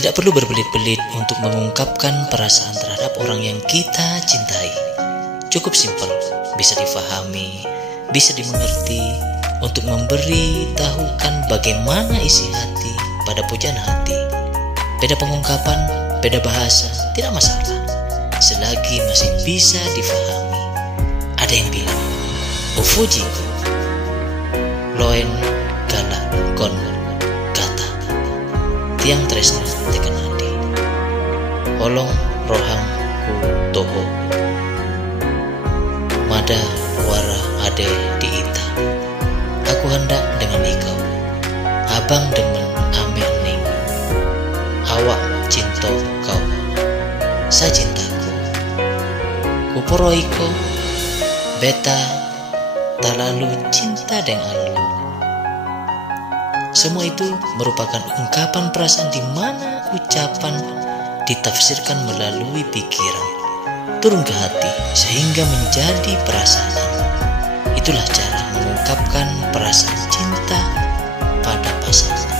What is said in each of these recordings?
Tidak perlu berbelit-belit untuk mengungkapkan perasaan terhadap orang yang kita cintai. Cukup simpel, bisa difahami, bisa dimengerti, untuk memberi tahukan bagaimana isi hati pada pujaan hati. Beda pengungkapan, beda bahasa, tidak masalah, selagi masih bisa difahami. Ada yang bilang, Ufujiku, loen galak kon kata, tiang tresna tekan hati, olong rohang ku toho, mada wara ade diita. Aku hendak dengan ikau, abang demen ame ning, awak cinta kau, sa cintaku, kuporo iko, beta talalu cinta dengan lu. Semua itu merupakan ungkapan perasaan di mana ucapan ditafsirkan melalui pikiran, turun ke hati sehingga menjadi perasaan. Itulah cara mengungkapkan perasaan cinta pada pasangan.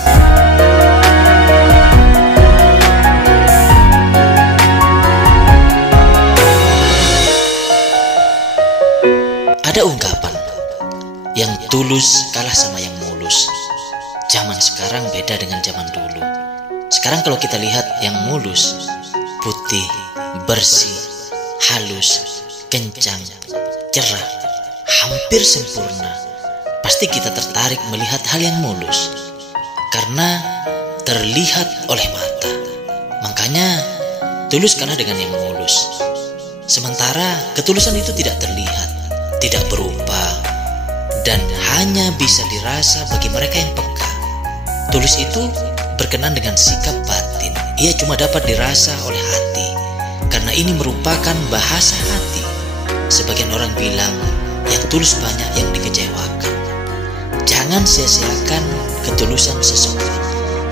Ada ungkapan, yang tulus kalah sama yang mulus. Zaman sekarang beda dengan zaman dulu. Sekarang kalau kita lihat yang mulus, putih, bersih, halus, kencang, cerah, hampir sempurna, pasti kita tertarik melihat hal yang mulus karena terlihat oleh mata. Makanya tulus kalah dengan yang mulus. Sementara ketulusan itu tidak terlihat, tidak berupa, dan hanya bisa dirasa bagi mereka yang peka. Tulus itu berkenan dengan sikap batin. Ia cuma dapat dirasa oleh hati, karena ini merupakan bahasa hati. Sebagian orang bilang, yang tulus banyak yang dikecewakan. Jangan sia-siakan ketulusan seseorang,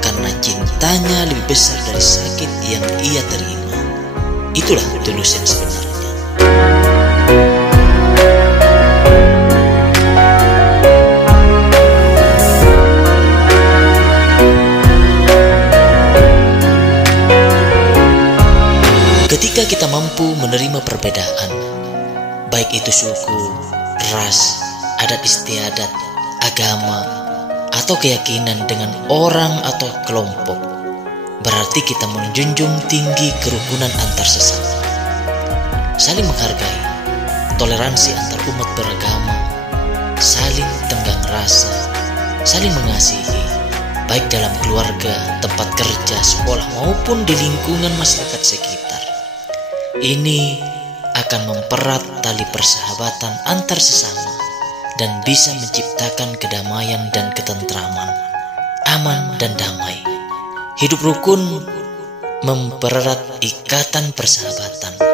karena cintanya lebih besar dari sakit yang ia terima. Itulah tulus yang sebenarnya. Ketika kita mampu menerima perbedaan, baik itu suku, ras, adat istiadat, agama, atau keyakinan dengan orang atau kelompok, berarti kita menjunjung tinggi kerukunan antar sesama. Saling menghargai, toleransi antar umat beragama, saling tenggang rasa, saling mengasihi, baik dalam keluarga, tempat kerja, sekolah, maupun di lingkungan masyarakat sekitar. Ini akan mempererat tali persahabatan antar sesama dan bisa menciptakan kedamaian dan ketentraman, aman dan damai. Hidup rukun mempererat ikatan persahabatan.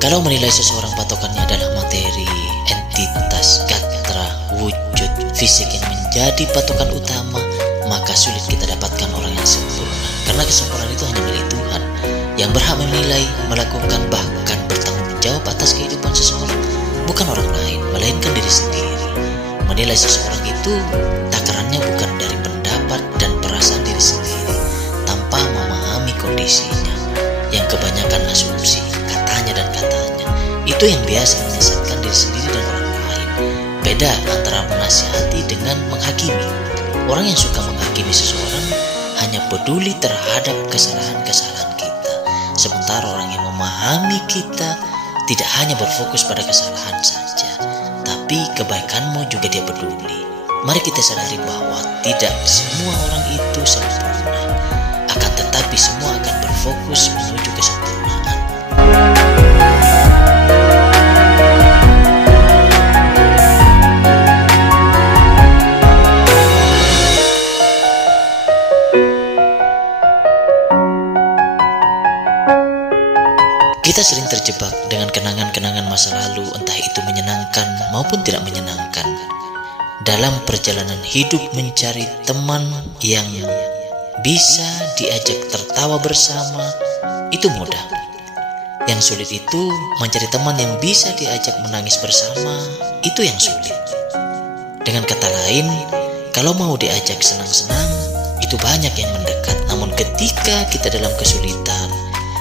Kalau menilai seseorang patokannya adalah materi, entitas, gatra, wujud, fisik yang menjadi patokan utama, maka sulit kita dapatkan orang yang sempurna. Karena kesempurnaan itu hanya milik Tuhan, yang berhak menilai, melakukan, bahkan bertanggung jawab atas kehidupan seseorang, bukan orang lain, melainkan diri sendiri. Menilai seseorang itu takarannya bukan dari pendapat dan perasaan diri sendiri, tanpa memahami kondisinya, yang kebanyakan asumsi, katanya dan katanya. Itu yang biasa menyesatkan diri sendiri dan orang lain. Beda antara menasihati dengan menghakimi. Orang yang suka menghakimi seseorang hanya peduli terhadap kesalahan-kesalahan kita. Sementara orang yang memahami kita tidak hanya berfokus pada kesalahan saja, tapi kebaikanmu juga dia peduli. Mari kita sadari bahwa tidak semua orang itu sempurna, akan tetapi semua akan berfokus menuju kesempurnaan. Kita sering terjebak dengan kenangan-kenangan masa lalu, entah itu menyenangkan maupun tidak menyenangkan. dalam perjalanan hidup mencari teman yang bisa diajak tertawa bersama itu mudah. Yang sulit itu mencari teman yang bisa diajak menangis bersama, itu yang sulit. Dengan kata lain, kalau mau diajak senang-senang, itu banyak yang mendekat. Namun ketika kita dalam kesulitan,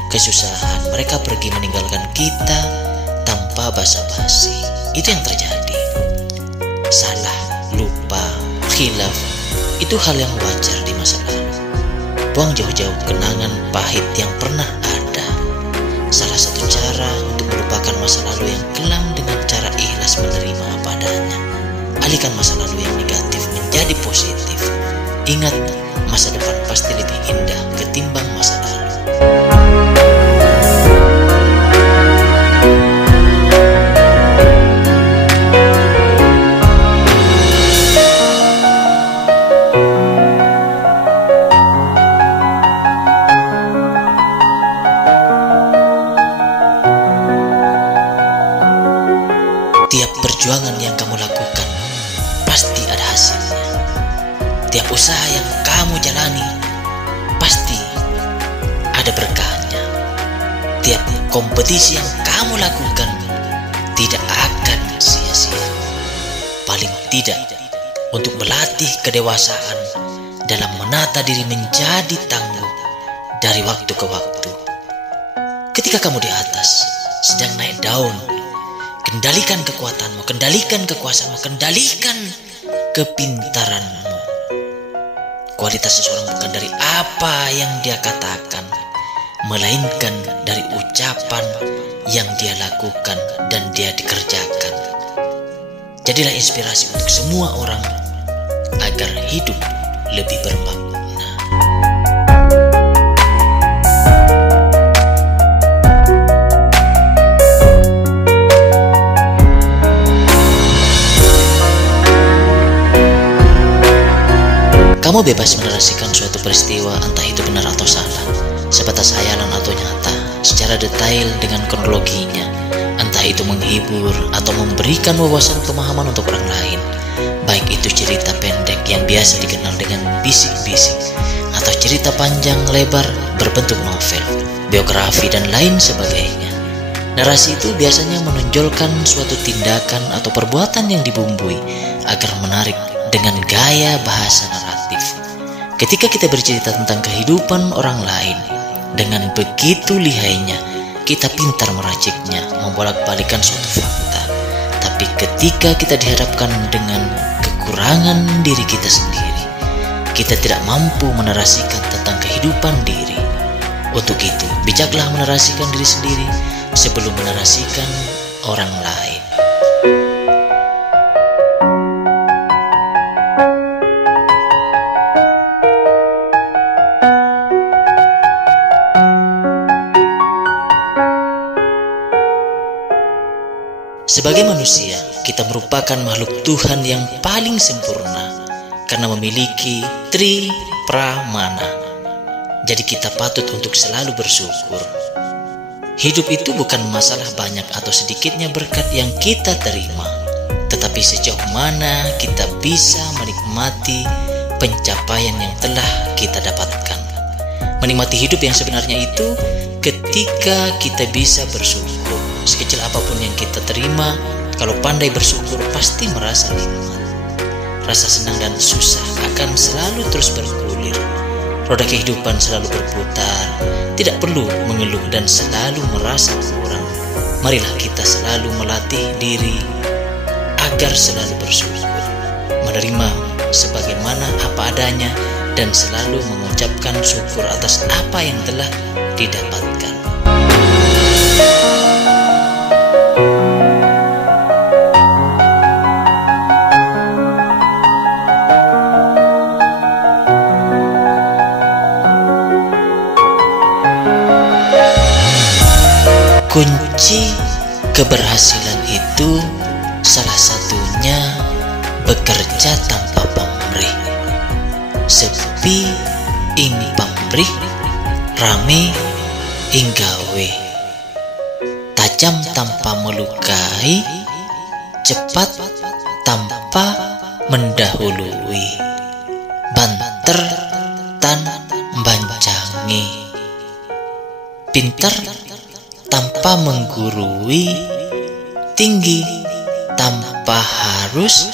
kesusahan, mereka pergi meninggalkan kita tanpa basa-basi. Itu yang terjadi. Salah, lupa, khilaf, itu hal yang wajar di masa lalu. Buang jauh-jauh kenangan pahit yang pernah ada. Salah satu cara untuk melupakan masa lalu yang kelam dengan cara ikhlas menerima apa adanya. Alihkan masa lalu yang negatif menjadi positif. Ingat, masa depan pasti lebih indah ketimbang masa lalu. Tiap perjuangan yang kamu lakukan pasti ada hasilnya. Tiap usaha yang kamu jalani pasti ada berkahnya. Tiap kompetisi yang kamu lakukan tidak akan sia-sia. Paling tidak untuk melatih kedewasaan dalam menata diri menjadi tangguh dari waktu ke waktu. Ketika kamu di atas sedang naik daun, kendalikan kekuatanmu, kendalikan kekuasaanmu, kendalikan kepintaranmu. Kualitas seseorang bukan dari apa yang dia katakan, melainkan dari ucapan yang dia lakukan dan dia dikerjakan. Jadilah inspirasi untuk semua orang agar hidup lebih bermakna. Kamu bebas menarasikan suatu peristiwa, entah itu benar atau salah, sebatas hayalan atau nyata, secara detail dengan kronologinya, entah itu menghibur atau memberikan wawasan pemahaman untuk orang lain, baik itu cerita pendek yang biasa dikenal dengan bisik-bisik, atau cerita panjang lebar berbentuk novel, biografi, dan lain sebagainya. Narasi itu biasanya menonjolkan suatu tindakan atau perbuatan yang dibumbui agar menarik dengan gaya bahasa naratif. Ketika kita bercerita tentang kehidupan orang lain, dengan begitu lihainya kita pintar meraciknya, membolak-balikan suatu fakta. Tapi ketika kita dihadapkan dengan kekurangan diri kita sendiri, kita tidak mampu menarasikan tentang kehidupan diri. Untuk itu, bijaklah menarasikan diri sendiri sebelum menarasikan orang lain. Sebagai manusia, kita merupakan makhluk Tuhan yang paling sempurna karena memiliki tri pramana. Jadi kita patut untuk selalu bersyukur. Hidup itu bukan masalah banyak atau sedikitnya berkat yang kita terima, tetapi sejauh mana kita bisa menikmati pencapaian yang telah kita dapatkan. Menikmati hidup yang sebenarnya itu ketika kita bisa bersyukur. Sekecil apapun yang kita terima, kalau pandai bersyukur pasti merasa nikmat. Rasa senang dan susah akan selalu terus bergulir. Roda kehidupan selalu berputar, tidak perlu mengeluh dan selalu merasa kurang. Marilah kita selalu melatih diri agar selalu bersyukur, menerima sebagaimana apa adanya, dan selalu mengucapkan syukur atas apa yang telah didapatkan. Kunci keberhasilan itu salah satunya bekerja tanpa pamrih. Sepi ing pamrih, rame ing gawe. Tajam tanpa melukai, cepat tanpa mendahului, banter tan bancangi, pintar tanpa menggurui, tinggi tanpa harus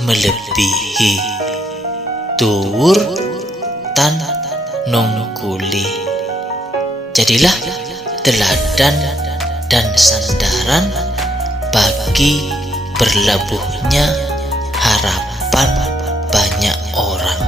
melebihi, tuwur tan nongkuli. Jadilah teladan dan sandaran bagi berlabuhnya harapan banyak orang.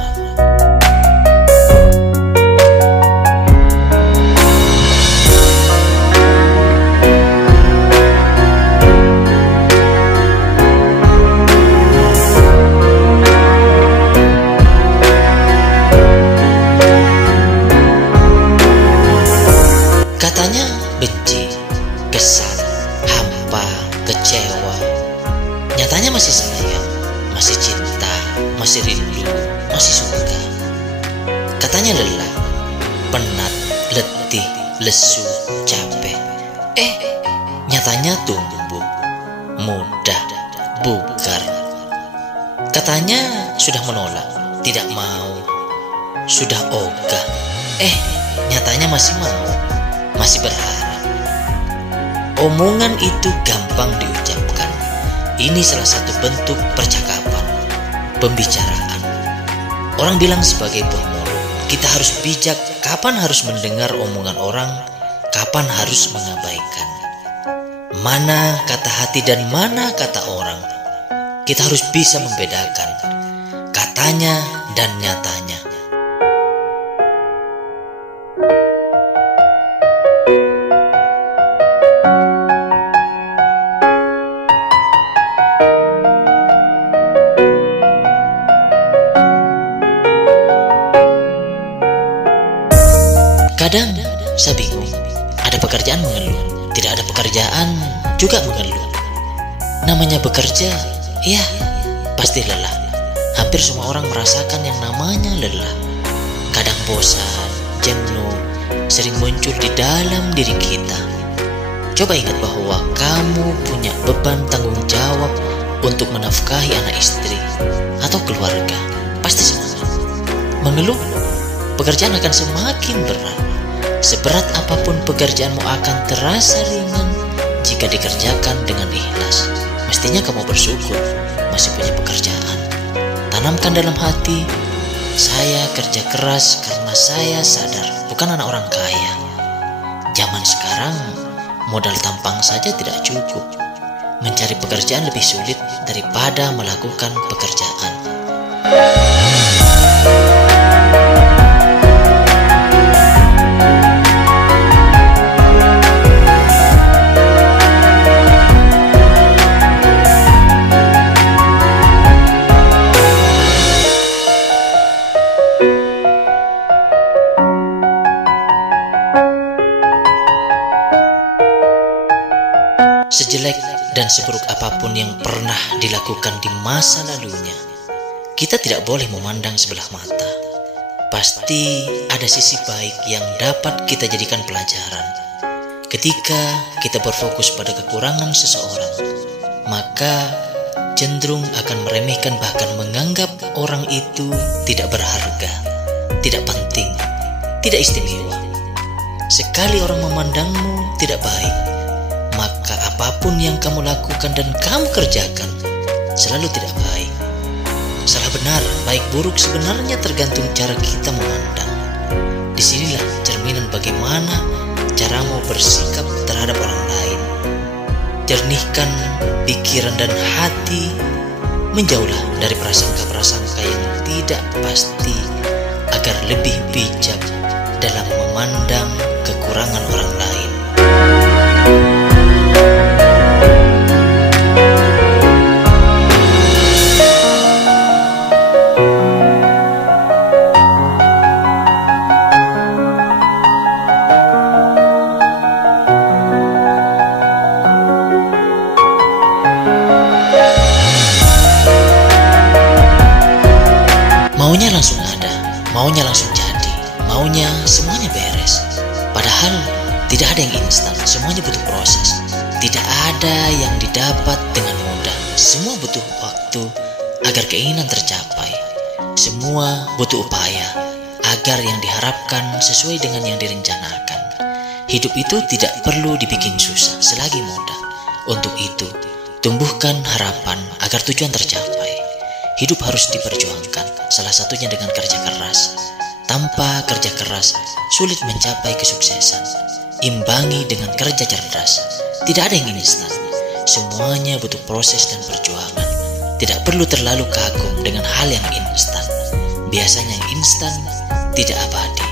Katanya benci, kesal, hampa, kecewa. Nyatanya masih sayang, masih cinta, masih rindu, masih suka. Katanya lelah, penat, letih, lesu, capek. Nyatanya tumbuh, mudah, bugar. Katanya sudah menolak, tidak mau, sudah ogah. Nyatanya masih mau, masih berharap. Omongan itu gampang diucapkan. Ini salah satu bentuk percakapan, pembicaraan. Orang bilang sebagai pemulung, kita harus bijak kapan harus mendengar omongan orang, kapan harus mengabaikan. Mana kata hati dan mana kata orang. Kita harus bisa membedakan katanya dan nyatanya. Kadang saya bingung, ada pekerjaan mengeluh, tidak ada pekerjaan juga mengeluh. Namanya bekerja, ya pasti lelah. Hampir semua orang merasakan yang namanya lelah. Kadang bosan, jenuh, sering muncul di dalam diri kita. Coba ingat bahwa kamu punya beban tanggung jawab untuk menafkahi anak istri atau keluarga. Pasti semangat. Mengeluh, pekerjaan akan semakin berat. Seberat apapun pekerjaanmu akan terasa ringan jika dikerjakan dengan ikhlas. Mestinya kamu bersyukur masih punya pekerjaan. Tanamkan dalam hati, saya kerja keras karena saya sadar bukan anak orang kaya. Zaman sekarang modal tampang saja tidak cukup. Mencari pekerjaan lebih sulit daripada melakukan pekerjaan. Sejelek dan seburuk apapun yang pernah dilakukan di masa lalunya, kita tidak boleh memandang sebelah mata. Pasti ada sisi baik yang dapat kita jadikan pelajaran. Ketika kita berfokus pada kekurangan seseorang, maka cenderung akan meremehkan bahkan menganggap orang itu tidak berharga, tidak penting, tidak istimewa. Sekali orang memandangmu tidak baik, maka apapun yang kamu lakukan dan kamu kerjakan selalu tidak baik. Salah benar, baik buruk sebenarnya tergantung cara kita memandang. Disinilah cerminan bagaimana caramu bersikap terhadap orang lain. Jernihkan pikiran dan hati, menjauhlah dari prasangka-prasangka yang tidak pasti agar lebih bijak dalam memandang kekurangan orang lain. Maunya langsung ada, maunya langsung jadi, maunya semuanya beres. Padahal tidak ada yang instan, semuanya butuh proses. Tidak ada yang didapat dengan mudah, semua butuh waktu, agar keinginan tercapai. Semua butuh upaya agar yang diharapkan sesuai dengan yang direncanakan. Hidup itu tidak perlu dibikin susah selagi mudah. Untuk itu, tumbuhkan harapan agar tujuan tercapai. Hidup harus diperjuangkan, salah satunya dengan kerja keras. Tanpa kerja keras, sulit mencapai kesuksesan. Imbangi dengan kerja cerdas. Tidak ada yang instan. Semuanya butuh proses dan perjuangan. Tidak perlu terlalu kagum dengan hal yang instan. Biasanya yang instan tidak abadi.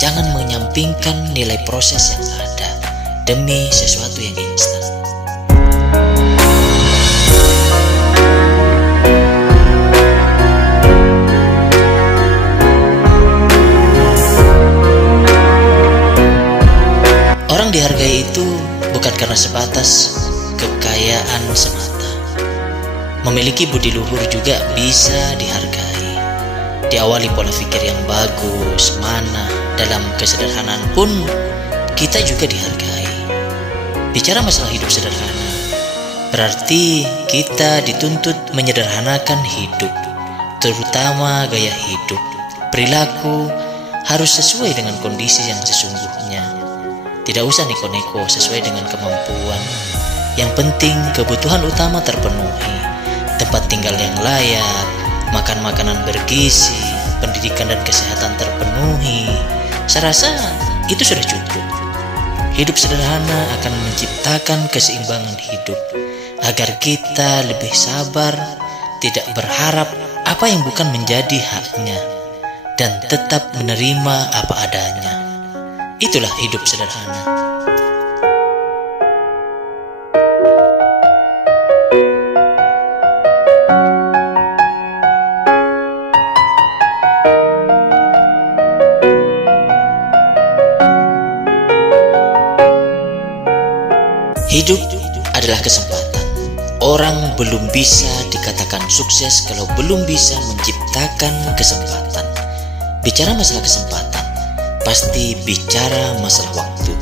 Jangan menyampingkan nilai proses yang ada demi sesuatu yang instan. Orang dihargai itu bukan karena sebatas kekayaan semata. Memiliki budi luhur juga bisa dihargai. Diawali pola pikir yang bagus, mana dalam kesederhanaan pun kita juga dihargai. Bicara masalah hidup sederhana, berarti kita dituntut menyederhanakan hidup, terutama gaya hidup. Perilaku harus sesuai dengan kondisi yang sesungguhnya. Tidak usah neko-neko sesuai dengan kemampuan. Yang penting kebutuhan utama terpenuhi, tempat tinggal yang layak, makan makanan bergizi, pendidikan dan kesehatan terpenuhi. Saya rasa itu sudah cukup. Hidup sederhana akan menciptakan keseimbangan hidup, agar kita lebih sabar, tidak berharap apa yang bukan menjadi haknya, dan tetap menerima apa adanya. Itulah hidup sederhana. Hidup adalah kesempatan. Orang belum bisa dikatakan sukses kalau belum bisa menciptakan kesempatan. Bicara masalah kesempatan, pasti bicara masalah waktu.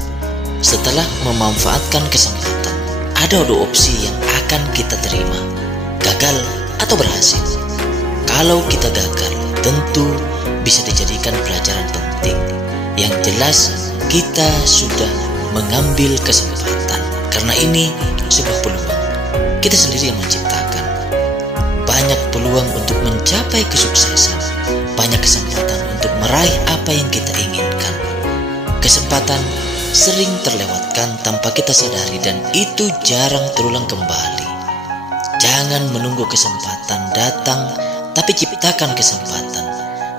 Setelah memanfaatkan kesempatan, ada dua opsi yang akan kita terima: gagal atau berhasil. Kalau kita gagal, tentu bisa dijadikan pelajaran penting. Yang jelas, kita sudah mengambil kesempatan. Karena ini sebuah peluang. Kita sendiri yang menciptakan. Banyak peluang untuk mencapai kesuksesan. Banyak kesempatan untuk meraih apa yang kita inginkan. Kesempatan sering terlewatkan tanpa kita sadari, dan itu jarang terulang kembali. Jangan menunggu kesempatan datang, tapi ciptakan kesempatan.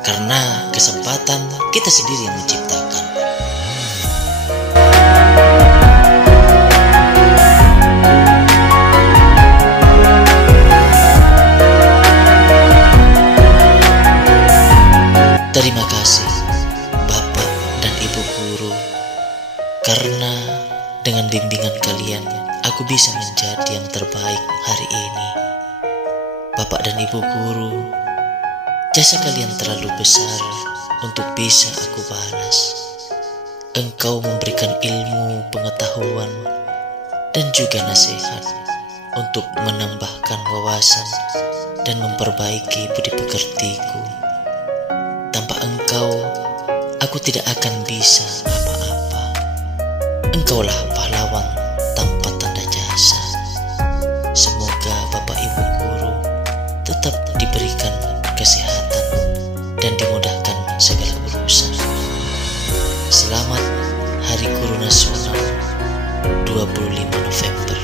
Karena kesempatan kita sendiri yang menciptakan. Terima kasih Bapak dan Ibu Guru, karena dengan bimbingan kalian aku bisa menjadi yang terbaik hari ini. Bapak dan Ibu Guru, jasa kalian terlalu besar untuk bisa aku balas. Engkau memberikan ilmu, pengetahuan, dan juga nasihat untuk menambahkan wawasan dan memperbaiki budi pekertiku. Tanpa engkau, aku tidak akan bisa apa-apa. Engkaulah pahlawan tanpa tanda jasa. Semoga Bapak Ibu Guru tetap diberikan kesehatan dan dimudahkan segala urusan. Selamat Hari Guru Nasional 25 November.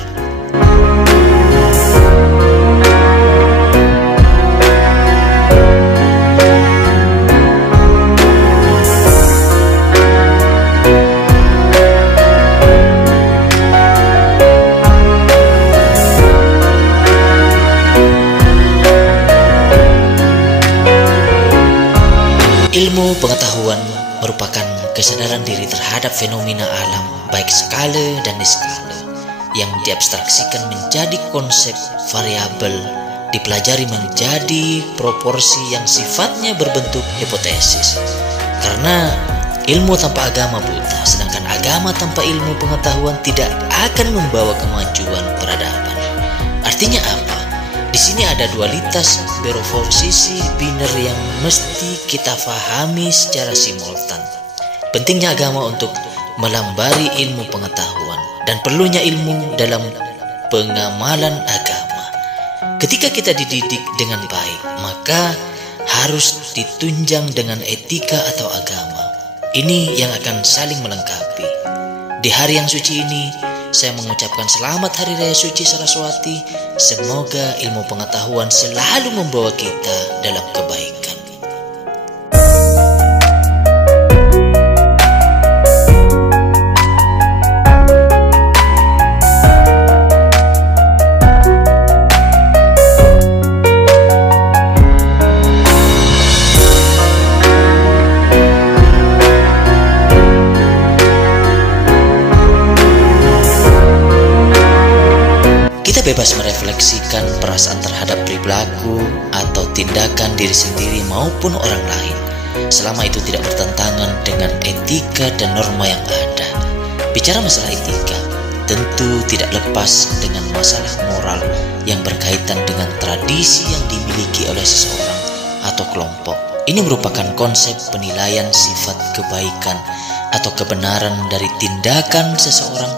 Ilmu pengetahuan merupakan kesadaran diri terhadap fenomena alam, baik skala dan niskala, yang diabstraksikan menjadi konsep variabel, dipelajari menjadi proporsi yang sifatnya berbentuk hipotesis. Karena ilmu tanpa agama buta, sedangkan agama tanpa ilmu pengetahuan tidak akan membawa kemajuan peradaban. Artinya apa? Di sini ada dualitas beroposisi biner yang mesti kita fahami secara simultan. Pentingnya agama untuk melambari ilmu pengetahuan dan perlunya ilmu dalam pengamalan agama. Ketika kita dididik dengan baik, maka harus ditunjang dengan etika atau agama. Ini yang akan saling melengkapi. Di hari yang suci ini, saya mengucapkan selamat Hari Raya Suci Saraswati. Semoga ilmu pengetahuan selalu membawa kita dalam kebaikan. Kita bebas merefleksikan perasaan terhadap perilaku atau tindakan diri sendiri maupun orang lain, selama itu tidak bertentangan dengan etika dan norma yang ada. Bicara masalah etika, tentu tidak lepas dengan masalah moral yang berkaitan dengan tradisi yang dimiliki oleh seseorang atau kelompok. Ini merupakan konsep penilaian sifat kebaikan atau kebenaran dari tindakan seseorang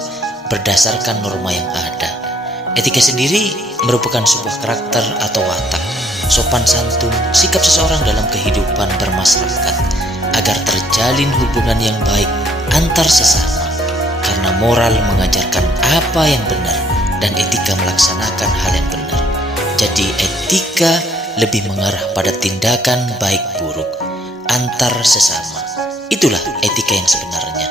berdasarkan norma yang ada. Etika sendiri merupakan sebuah karakter atau watak, sopan santun, sikap seseorang dalam kehidupan bermasyarakat agar terjalin hubungan yang baik antar sesama. Karena moral mengajarkan apa yang benar dan etika melaksanakan hal yang benar. Jadi etika lebih mengarah pada tindakan baik buruk antar sesama. Itulah etika yang sebenarnya.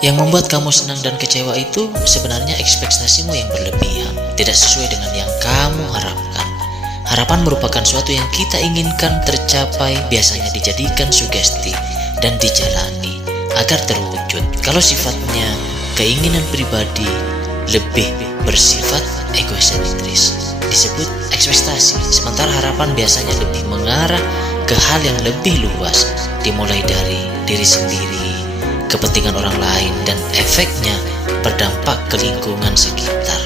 Yang membuat kamu senang dan kecewa itu sebenarnya ekspektasimu yang berlebihan, tidak sesuai dengan yang kamu harapkan. Harapan merupakan suatu yang kita inginkan tercapai, biasanya dijadikan sugesti dan dijalani agar terwujud. Kalau sifatnya keinginan pribadi lebih bersifat egosentris, disebut ekspektasi. Sementara harapan biasanya lebih mengarah ke hal yang lebih luas, dimulai dari diri sendiri, kepentingan orang lain, dan efeknya berdampak ke lingkungan sekitar.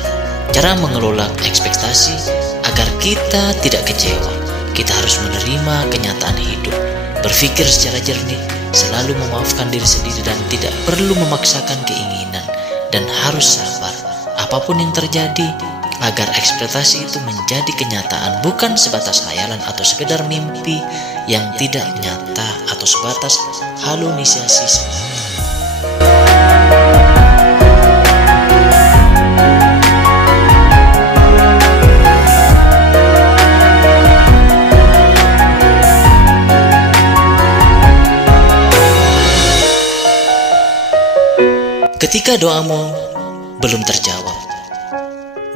Cara mengelola ekspektasi agar kita tidak kecewa, kita harus menerima kenyataan hidup, berpikir secara jernih, selalu memaafkan diri sendiri dan tidak perlu memaksakan keinginan, dan harus sabar apapun yang terjadi agar ekspektasi itu menjadi kenyataan, bukan sebatas hayalan atau sekedar mimpi yang tidak nyata atau sebatas halusinasi semata. Ketika doamu belum terjawab,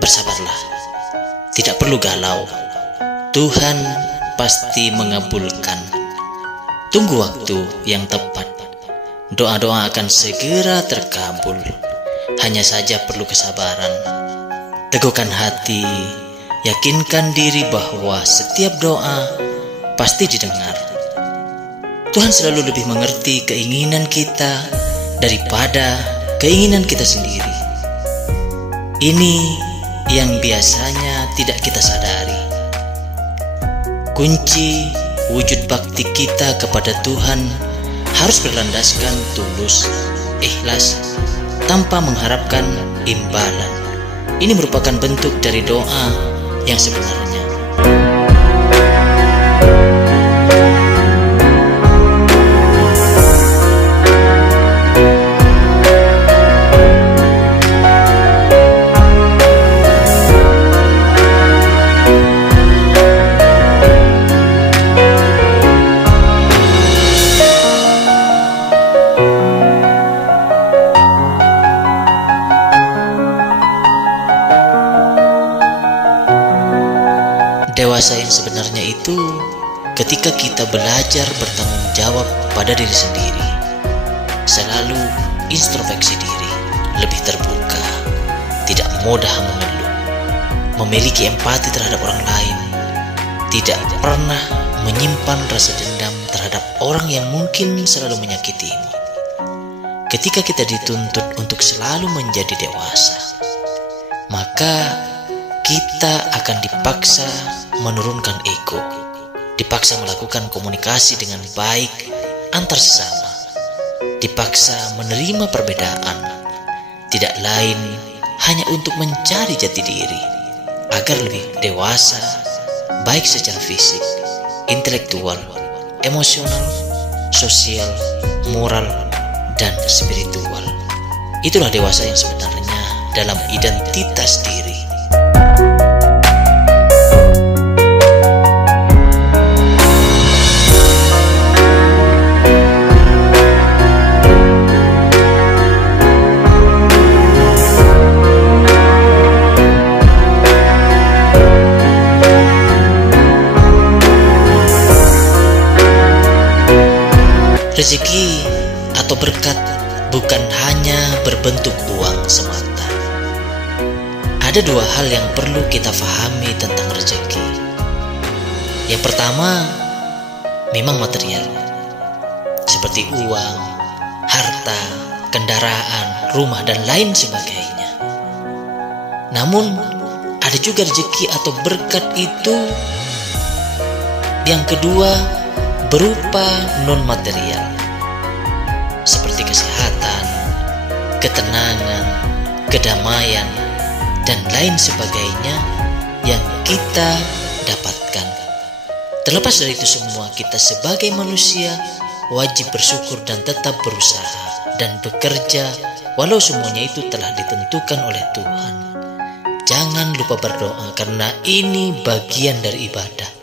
bersabarlah, tidak perlu galau. Tuhan pasti mengabulkan. Tunggu waktu yang tepat, doa-doa akan segera terkabul. Hanya saja perlu kesabaran. Teguhkan hati, yakinkan diri bahwa setiap doa pasti didengar. Tuhan selalu lebih mengerti keinginan kita daripada keinginan kita sendiri. Ini yang biasanya tidak kita sadari. Kunci wujud bakti kita kepada Tuhan harus berlandaskan tulus, ikhlas, tanpa mengharapkan imbalan. Ini merupakan bentuk dari doa yang sebenarnya. Dewasa yang sebenarnya itu ketika kita belajar bertanggung jawab pada diri sendiri, selalu introspeksi diri. mudah mengeluh, memiliki empati terhadap orang lain, tidak pernah menyimpan rasa dendam terhadap orang yang mungkin selalu menyakitimu. Ketika kita dituntut untuk selalu menjadi dewasa, maka kita akan dipaksa menurunkan ego, dipaksa melakukan komunikasi dengan baik antar sesama, dipaksa menerima perbedaan, tidak lain hanya untuk mencari jati diri agar lebih dewasa, baik secara fisik, intelektual, emosional, sosial, moral, dan spiritual. Itulah dewasa yang sebenarnya dalam identitas diri. Rezeki atau berkat bukan hanya berbentuk uang semata. Ada dua hal yang perlu kita pahami tentang rezeki. Yang pertama, memang material, seperti uang, harta, kendaraan, rumah, dan lain sebagainya. Namun, ada juga rezeki atau berkat itu yang kedua berupa non-material, seperti kesehatan, ketenangan, kedamaian, dan lain sebagainya yang kita dapatkan. Terlepas dari itu semua, kita sebagai manusia wajib bersyukur dan tetap berusaha dan bekerja walau semuanya itu telah ditentukan oleh Tuhan. Jangan lupa berdoa karena ini bagian dari ibadah.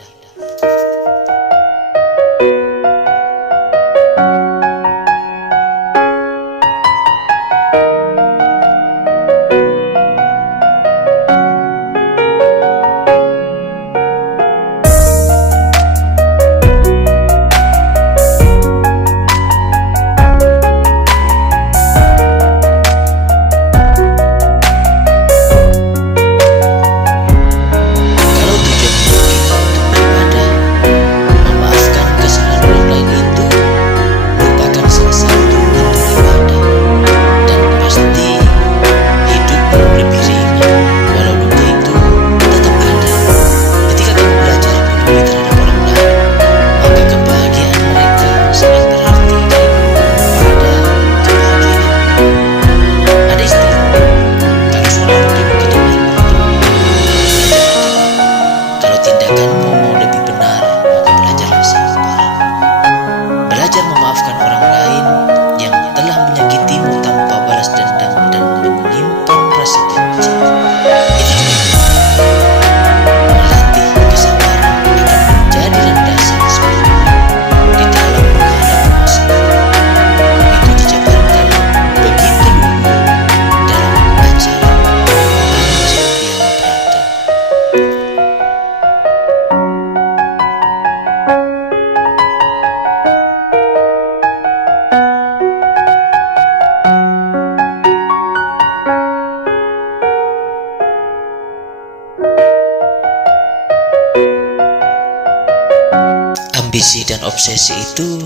Ambisi dan obsesi itu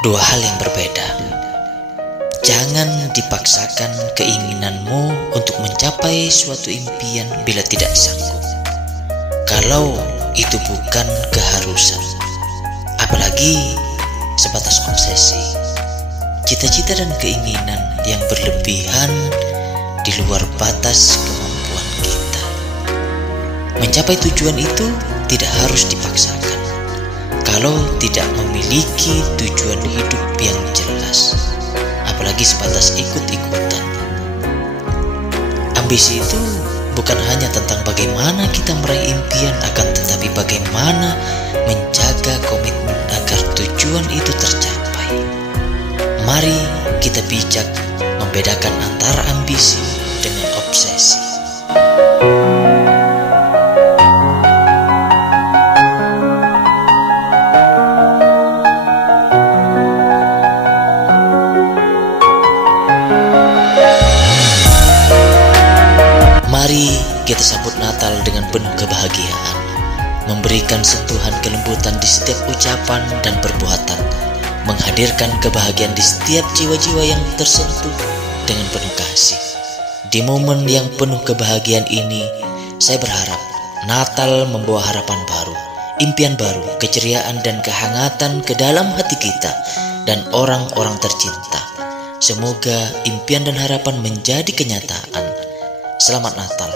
dua hal yang berbeda. Jangan dipaksakan keinginanmu untuk mencapai suatu impian bila tidak sanggup, kalau itu bukan keharusan. Apalagi sebatas obsesi, cita-cita dan keinginan yang berlebihan di luar batas kemampuan kita. Mencapai tujuan itu tidak harus dipaksakan kalau tidak memiliki tujuan hidup yang jelas, apalagi sebatas ikut-ikutan. Ambisi itu bukan hanya tentang bagaimana kita meraih impian, akan tetapi bagaimana menjaga komitmen agar tujuan itu tercapai. Mari kita bijak membedakan antara ambisi dengan obsesi. Mari kita sambut Natal dengan penuh kebahagiaan, memberikan sentuhan kelembutan di setiap ucapan dan perbuatan, menghadirkan kebahagiaan di setiap jiwa-jiwa yang tersentuh dengan penuh kasih. Di momen yang penuh kebahagiaan ini, saya berharap Natal membawa harapan baru, impian baru, keceriaan dan kehangatan ke dalam hati kita dan orang-orang tercinta. Semoga impian dan harapan menjadi kenyataan. Selamat Natal.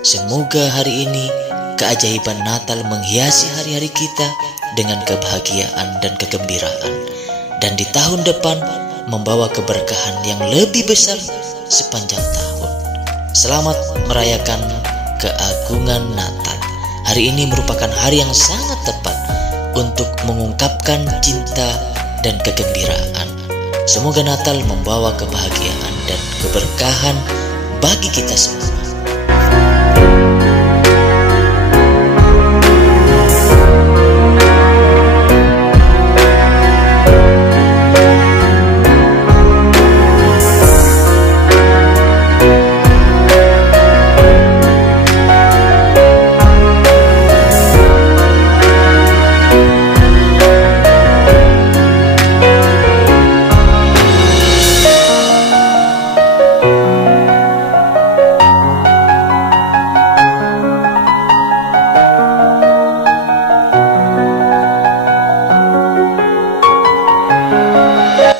Semoga hari ini keajaiban Natal menghiasi hari-hari kita dengan kebahagiaan dan kegembiraan, dan di tahun depan membawa keberkahan yang lebih besar sepanjang tahun. Selamat merayakan keagungan Natal. Hari ini merupakan hari yang sangat tepat untuk mengungkapkan cinta dan kegembiraan. Semoga Natal membawa kebahagiaan dan keberkahan bagi kita semua.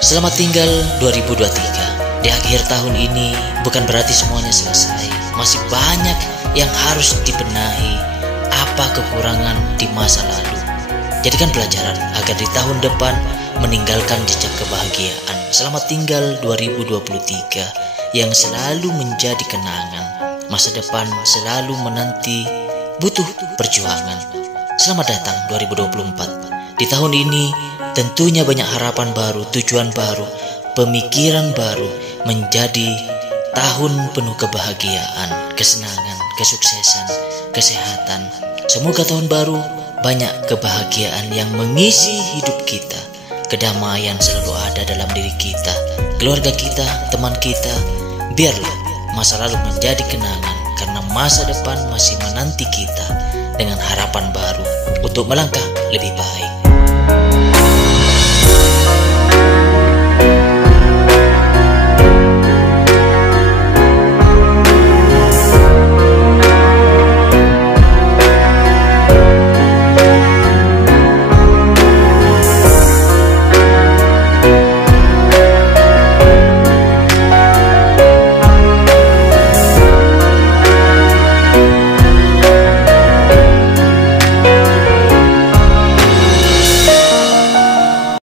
Selamat tinggal 2023. Di akhir tahun ini bukan berarti semuanya selesai. Masih banyak yang harus dibenahi. Apa kekurangan di masa lalu? Jadikan pelajaran agar di tahun depan meninggalkan jejak kebahagiaan. Selamat tinggal 2023 yang selalu menjadi kenangan. Masa depan selalu menanti, butuh perjuangan. Selamat datang 2024. Di tahun ini tentunya banyak harapan baru, tujuan baru, pemikiran baru, menjadi tahun penuh kebahagiaan, kesenangan, kesuksesan, kesehatan. Semoga tahun baru banyak kebahagiaan yang mengisi hidup kita. Kedamaian selalu ada dalam diri kita, keluarga kita, teman kita. Biarlah masa lalu menjadi kenangan, karena masa depan masih menanti kita dengan harapan baru untuk melangkah lebih baik.